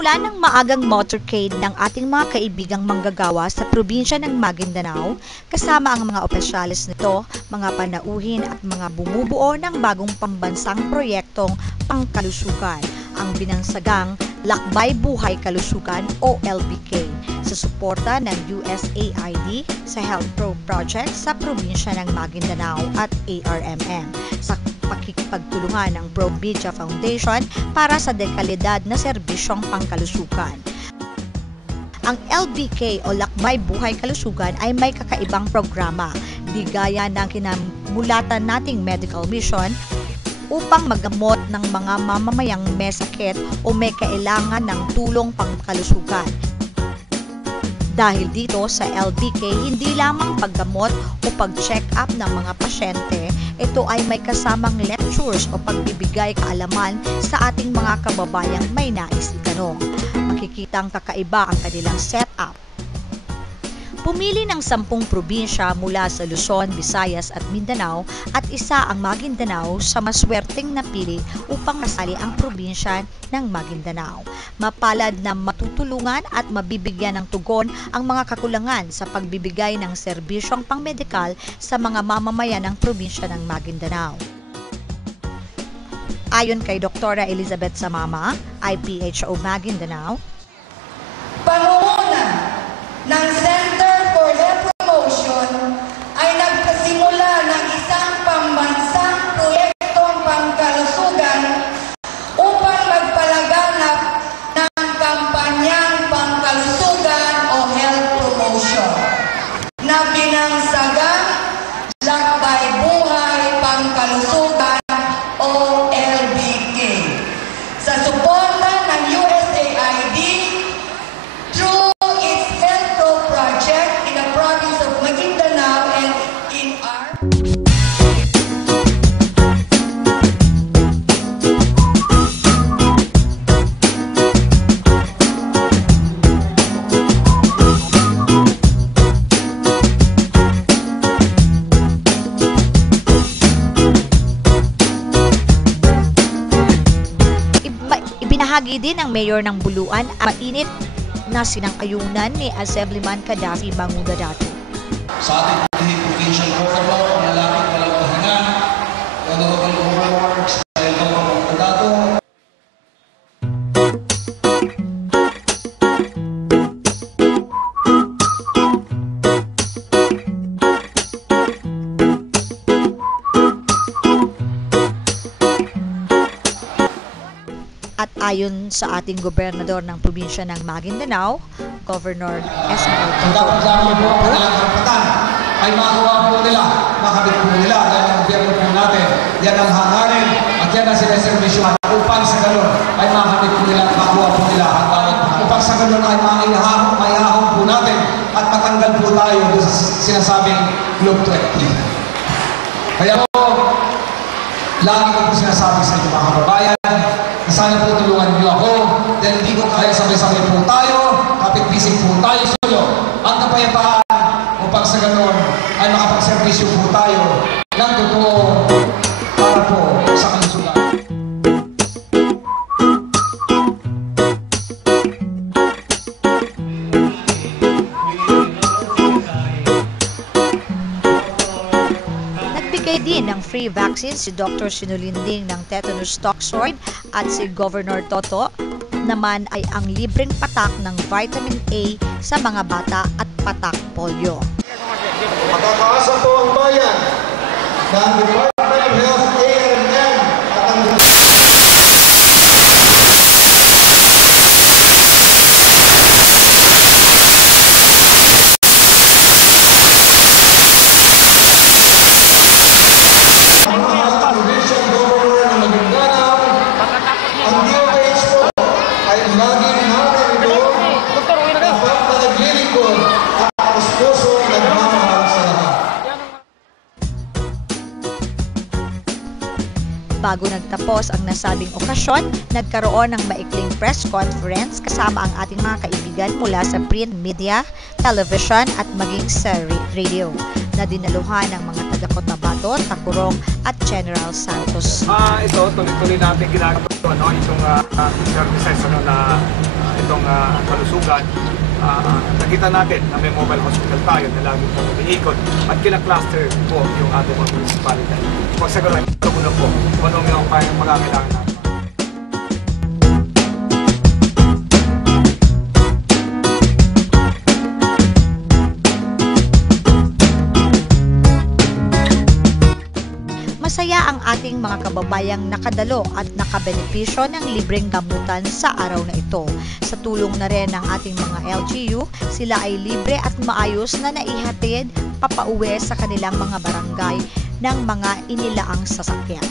Nagsimula ng maagang motorcade ng ating mga kaibigang manggagawa sa probinsya ng Maguindanao kasama ang mga opisyalis nito, mga panauhin at mga bumubuo ng bagong pambansang proyektong pangkalusugan, ang binangsagang Lakbay Buhay Kalusugan o LBK sa suporta ng USAID sa Health Pro Project sa probinsya ng Maguindanao at ARMM sa pakikipagtulungan ng ProMedia Foundation para sa dekalidad na serbisyong pangkalusugan. Ang LBK o Lakbay Buhay Kalusugan ay may kakaibang programa, di gaya ng kinamulatan nating medical mission upang maggamot ng mga mamamayang may sakit o may kailangan ng tulong pangkalusugan. Dahil dito sa LBK, hindi lamang paggamot o pag-check up ng mga pasyente, ito ay may kasamang lectures o pagbibigay kaalaman sa ating mga kababayang may nais itanong. Makikitang kakaiba ang kanilang setup. Pumili ng 10 probinsya mula sa Luzon, Visayas at Mindanao at isa ang Maguindanao sa maswerteng napili upang masali ang probinsya ng Maguindanao. Mapalad na matutulungan at mabibigyan ng tugon ang mga kakulangan sa pagbibigay ng serbisyong pangmedikal sa mga mamamayan ng probinsya ng Maguindanao. Ayon kay Dr. Elizabeth Samama, IPHO Maguindanao, pangunguna ng Center for Health Promotion ay nagpasimula ng isang pambansang proyektong pangkalusugan upang magpalaganap ng kampanyang pangkalusugan o health promotion na binangsagang Lakbay Buhay Pangkalusugan o LBK sa suporta ng USAID through Ibinahagi din ng mayor ng Buluan ang mainit na sinang-ayunan ni Assemblyman Kadafi Banguda Dato. Sa ating provincial governor, nalapit walang pahinga, Honorable Governor Style Banguda Dato. At ayon sa ating gobernador ng probinsya ng Maguindanao, Governor Esmael Toto, ay magawa po nila, makabit po nila, yan ang gobyerno po natin, yan ang hangarin, at yan ang sineservisyohan upang sa ganun ay makabit po nila at makuha po nila at upang sa ganun ay maihahon po natin at matanggal po tayo sa sinasabing Globe 20. Kaya po, lagi ko po sinasabi sa inyo mga kababayan, sana po tulungan niyo ako dahil hindi ko kaya sabay-sabay po tayo, kapit-pising po tayo sa inyo. Ang kapayapaan upang sa ganon ay makapagservisyo po tayo ng totoo para po sa kalusugan. Nagbigay din ng free vaccine si Dr. Sinulinding ng tetanus toxoid at si Governor Toto naman ay ang libreng patak ng vitamin A sa mga bata at patak polio. Makakaasa po ang bayan ng Department of Health, ARMM at ang provincial governor ng Maguindanao, ang DOH po ay laging natin ito dapat na naglilingkod at puso nagmamahal sa lahat. Bago nagtapos ang nasabing okasyon, nagkaroon ng maikling press conference kasama ang ating mga kaibigan mula sa print media, television at maging sa radio na dinaluhan ng mga taga-Cotabato, Tacurong at General Santos. Ito, tuloy-tuloy natin ginagawa itong services na ganitong kalusugan, nakita natin na may mobile hospital tayo na lagi po umiikot at kina-cluster po yung ating mga municipality. Pag sa ganun, ito muna po kung anong yung pangangailangan natin. Masaya ang ating mga kababayang nakadalo at nakabenepisyo ng libreng gamutan sa araw na ito. Sa tulong na rin ng ating mga LGU, sila ay libre at maayos na naihatid papauwi sa kanilang mga barangay ng mga inilaang sasakyan.